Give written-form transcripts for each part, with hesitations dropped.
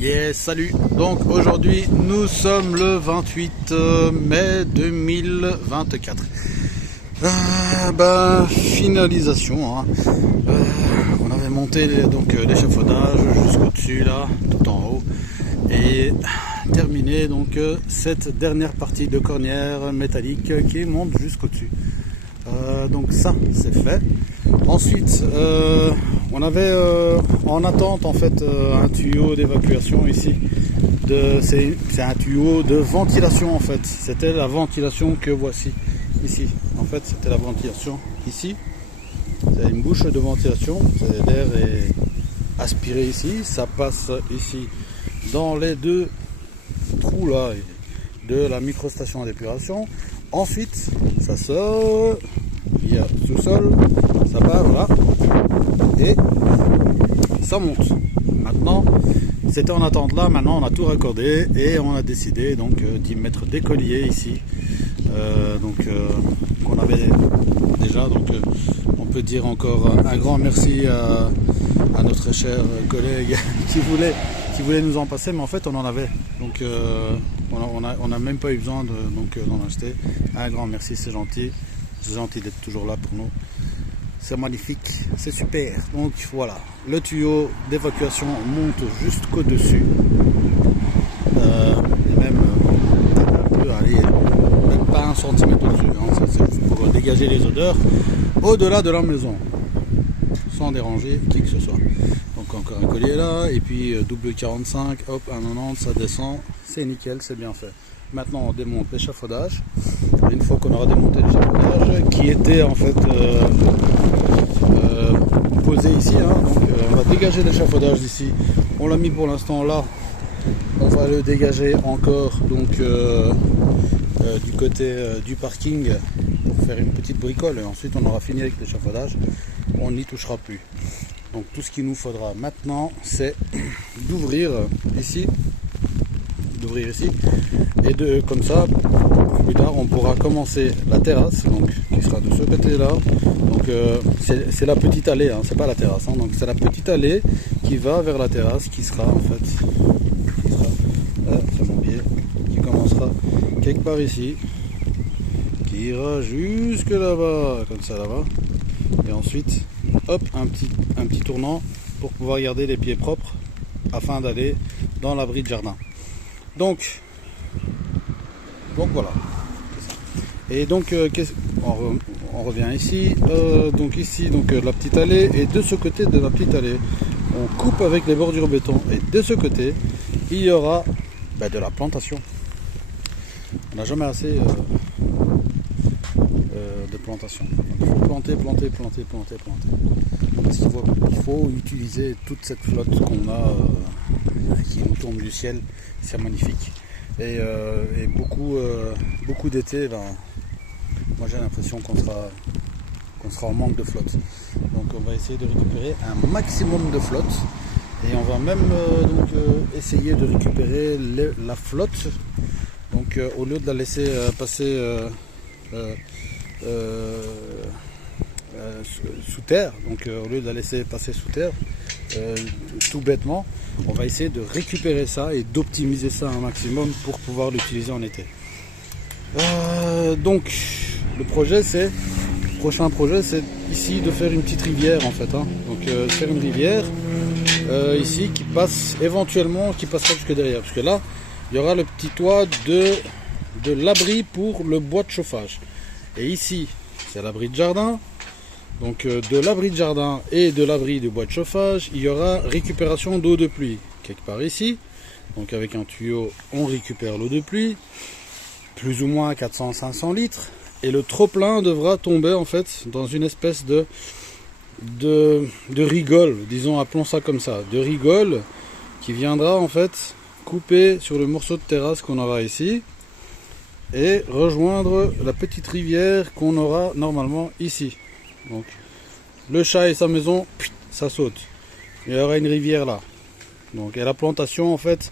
Yes, salut. Donc aujourd'hui nous sommes le 28 mai 2024. Finalisation. On avait monté l'échafaudage jusqu'au dessus là, tout en haut, et terminé donc cette dernière partie de cornière métallique qui monte jusqu'au dessus. Donc ça c'est fait. Ensuite on avait en attente en fait un tuyau d'évacuation ici. C'est un tuyau de ventilation en fait. C'était la ventilation que voici ici. En fait c'était la ventilation ici. C'est une bouche de ventilation. L'air est aspiré ici. Ça passe ici dans les deux trous là de la microstation d'épuration. Ensuite ça sort via sous-sol. Ça part là. Et ça monte. Maintenant, c'était en attente là, maintenant on a tout raccordé et on a décidé donc d'y mettre des colliers ici. Qu'on avait déjà, on peut dire encore un grand merci à notre cher collègue qui voulait nous en passer, mais en fait on en avait. Donc on n'a même pas eu besoin d'en acheter. Un grand merci, c'est gentil d'être toujours là pour nous. C'est magnifique, c'est super. Donc voilà, le tuyau d'évacuation monte jusqu'au dessus. Même un peu, même pas 1 centimètre au-dessus. Ça c'est juste pour dégager les odeurs au-delà de la maison, sans déranger qui que ce soit. Donc encore un collier là, et puis double 45, hop, 1,90, ça descend, c'est nickel, c'est bien fait. Maintenant on démonte l'échafaudage. Une fois qu'on aura démonté l'échafaudage, qui était en fait posé ici, on va dégager l'échafaudage d'ici. On l'a mis pour l'instant là. On va le dégager encore du côté du parking pour faire une petite bricole. Et ensuite on aura fini avec l'échafaudage. On n'y touchera plus. Donc tout ce qu'il nous faudra maintenant, c'est d'ouvrir ici. Et comme ça plus tard on pourra commencer la terrasse qui sera de ce côté là. C'est la petite allée, c'est pas la terrasse, donc c'est la petite allée qui va vers la terrasse qui sera en fait c'est mon pied, qui commencera quelque part ici, qui ira jusque là-bas, comme ça là-bas, et ensuite hop, un petit tournant pour pouvoir garder les pieds propres afin d'aller dans l'abri de jardin. Donc voilà. Et donc on revient ici. Ici la petite allée, et de ce côté de la petite allée, on coupe avec les bordures béton, et de ce côté il y aura de la plantation. On n'a jamais assez de plantation. Il faut planter. Parce qu'il faut utiliser toute cette flotte qu'on a qui nous tombe du ciel. C'est magnifique. Et beaucoup d'été, moi j'ai l'impression qu'on sera en manque de flotte. Donc on va essayer de récupérer un maximum de flotte. Et on va même essayer de récupérer la flotte. Donc au lieu de la laisser passer sous terre, au lieu de la laisser passer sous terre, tout bêtement, on va essayer de récupérer ça et d'optimiser ça un maximum pour pouvoir l'utiliser en été. Donc le prochain projet c'est ici de faire une petite rivière en fait, faire une rivière ici qui passera jusque derrière, parce que là il y aura le petit toit de l'abri pour le bois de chauffage, et ici c'est l'abri de jardin. Donc de l'abri de jardin et de l'abri de bois de chauffage, il y aura récupération d'eau de pluie quelque part ici. Donc avec un tuyau on récupère l'eau de pluie, plus ou moins 400-500 litres, et le trop plein devra tomber en fait dans une espèce de rigole, disons, appelons ça comme ça, de rigole, qui viendra en fait couper sur le morceau de terrasse qu'on aura ici et rejoindre la petite rivière qu'on aura normalement ici. Donc le chat et sa maison, ça saute. Il y aura une rivière là. Donc et la plantation en fait,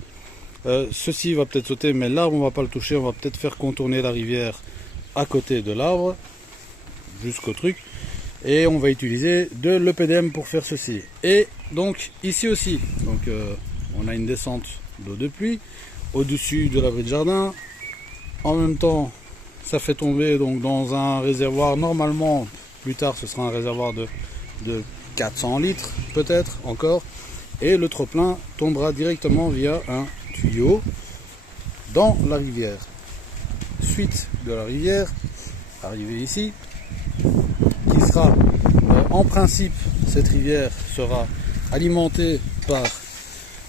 ceci va peut-être sauter, mais l'arbre on va pas le toucher. On va peut-être faire contourner la rivière à côté de l'arbre jusqu'au truc, et on va utiliser de l'EPDM pour faire ceci. Et donc ici aussi, on a une descente d'eau de pluie au-dessus de l'abri de jardin. En même temps, ça fait tomber donc dans un réservoir. Normalement, plus tard, ce sera un réservoir de 400 litres, peut-être encore. Et le trop-plein tombera directement via un tuyau dans la rivière. Suite de la rivière, arrivé ici, qui sera, en principe, cette rivière sera alimentée par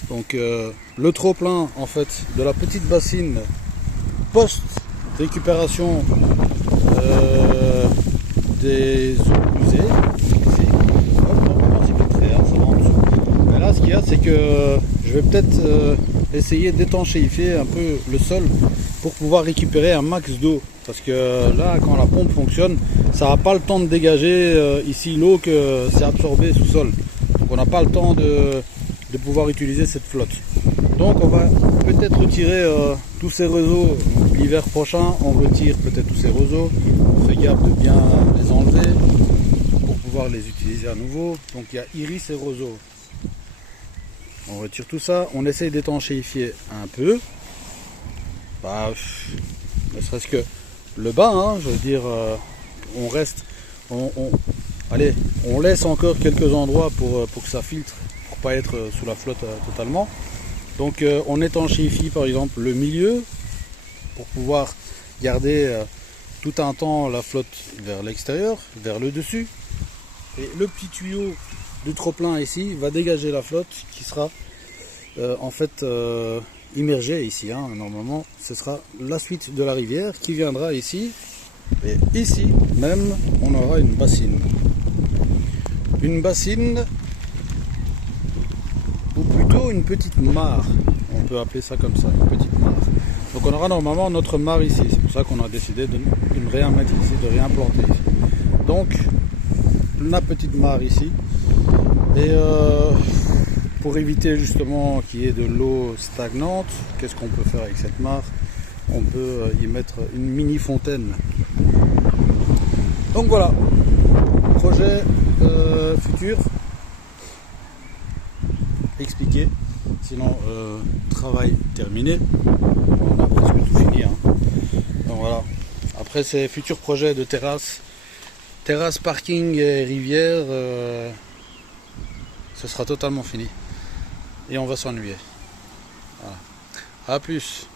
donc le trop-plein en fait de la petite bassine post récupération des eaux usées. Ici. Hop, c'est filtré, hein, ça va en dessous. Mais là, ce qu'il y a, c'est que je vais peut-être essayer d'étanchéifier un peu le sol pour pouvoir récupérer un max d'eau. Parce que là, quand la pompe fonctionne, ça n'a pas le temps de dégager ici l'eau que c'est absorbé sous sol. Donc on n'a pas le temps de pouvoir utiliser cette flotte. Donc on va peut-être retirer tous ces réseaux. L'hiver prochain, on retire peut-être tous ces réseaux. On fait gaffe de bien les enlever pour pouvoir les utiliser à nouveau. Donc il y a iris et roseau. On retire tout ça. On essaye d'étanchéifier un peu. Bah, ne serait-ce que le bas, hein, je veux dire, on reste, allez, on laisse encore quelques endroits pour que ça filtre, pour pas être sous la flotte totalement. Donc on étanchéifie par exemple le milieu pour pouvoir garder tout un temps la flotte vers l'extérieur, vers le dessus. Et le petit tuyau du trop-plein ici va dégager la flotte qui sera en fait immergée ici. Hein. Normalement, ce sera la suite de la rivière qui viendra ici. Et ici même, on aura une bassine. Une bassine, ou plutôt une petite mare. On peut appeler ça comme ça, une petite mare. Donc on aura normalement notre mare ici. C'est pour ça qu'on a décidé de ne rien mettre ici, de rien planter ici. Donc, la petite mare ici. Et pour éviter justement qu'il y ait de l'eau stagnante, qu'est-ce qu'on peut faire avec cette mare? On peut y mettre une mini fontaine. Donc voilà, projet futur expliqué. Sinon, travail terminé. On a presque tout fini. Hein. Donc voilà. Après ces futurs projets de terrasse, parking et rivière, ce sera totalement fini. Et on va s'ennuyer. Voilà. A plus.